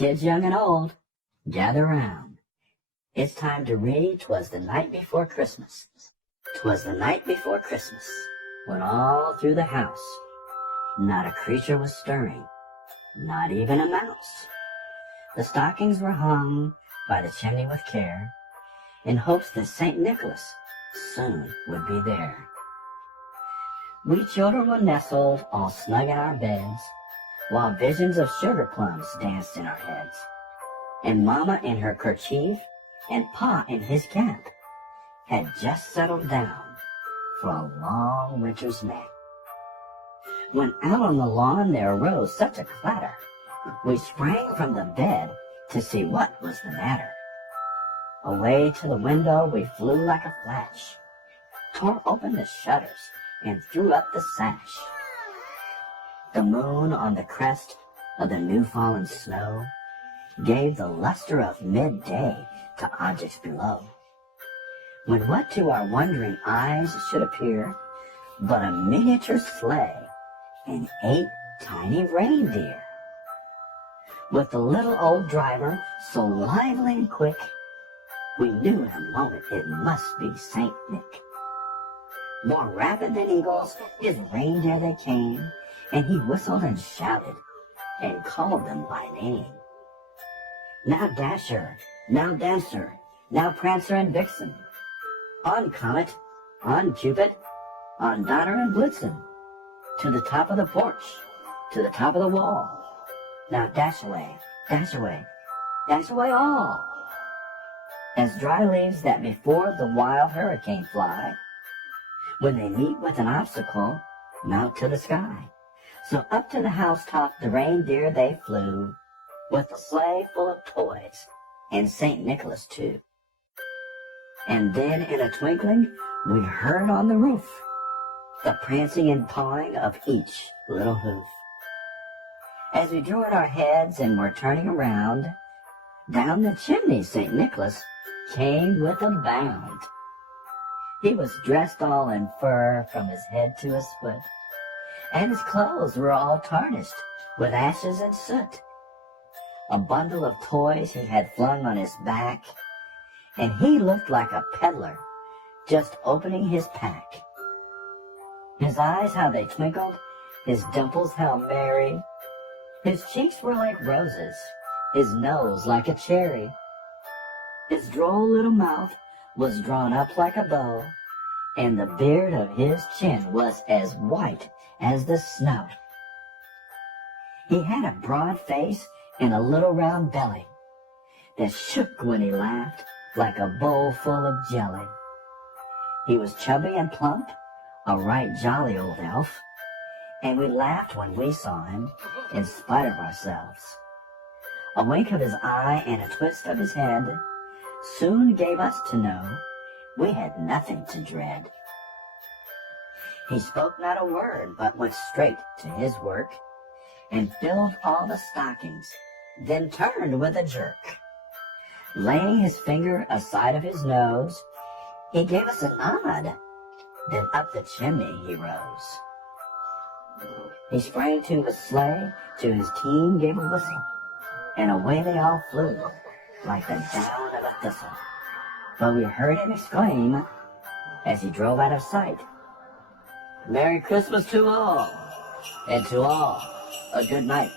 Kids young and old, gather round. It's time to read 'Twas the Night Before Christmas. 'Twas the night before Christmas, when all through the house not a creature was stirring, not even a mouse. The stockings were hung by the chimney with care, in hopes that St. Nicholas soon would be there. We children were nestled all snug in our beds, while visions of sugar plums danced in our heads, and Mama in her kerchief and Pa in his cap had just settled down for a long winter's nap. When out on the lawn there arose such a clatter, we sprang from the bed to see what was the matter. Away to the window we flew like a flash, tore open the shutters and threw up the sash. The moon on the crest of the new-fallen snow gave the luster of midday to objects below, when what to our wondering eyes should appear but a miniature sleigh and 8 tiny reindeer, with the little old driver so lively and quick, we knew in a moment it must be Saint Nick. More rapid than eagles, his reindeer they came, and he whistled and shouted and called them by name. Now Dasher, now Dancer, now Prancer and Vixen, on Comet, on Cupid, on Donner and Blitzen, to the top of the porch, to the top of the wall. Now dash away, dash away, dash away all, as dry leaves that before the wild hurricane fly, when they meet with an obstacle, mount to the sky. So up to the housetop the reindeer they flew, with the sleigh full of toys, and St. Nicholas too. And then in a twinkling we heard on the roof the prancing and pawing of each little hoof. As we drew in our heads and were turning around, down the chimney St. Nicholas came with a bound. He was dressed all in fur from his head to his foot, and his clothes were all tarnished with ashes and soot. A bundle of toys he had flung on his back, and he looked like a peddler just opening his pack. His eyes, how they twinkled, his dimples how merry. His cheeks were like roses, his nose like a cherry. His droll little mouth was drawn up like a bow, and the beard of his chin was as white as the snow. He had a broad face and a little round belly that shook when he laughed like a bowl full of jelly. He was chubby and plump, a right jolly old elf, and we laughed when we saw him in spite of ourselves. A wink of his eye and a twist of his head soon gave us to know we had nothing to dread. He spoke not a word, but went straight to his work, and filled all the stockings, then turned with a jerk. Laying his finger aside of his nose, he gave us a nod, then up the chimney he rose. He sprang to his sleigh, to his team gave a whistle, and away they all flew, like the down of a thistle. But we heard him exclaim, as he drove out of sight, "Merry Christmas to all, and to all a good night."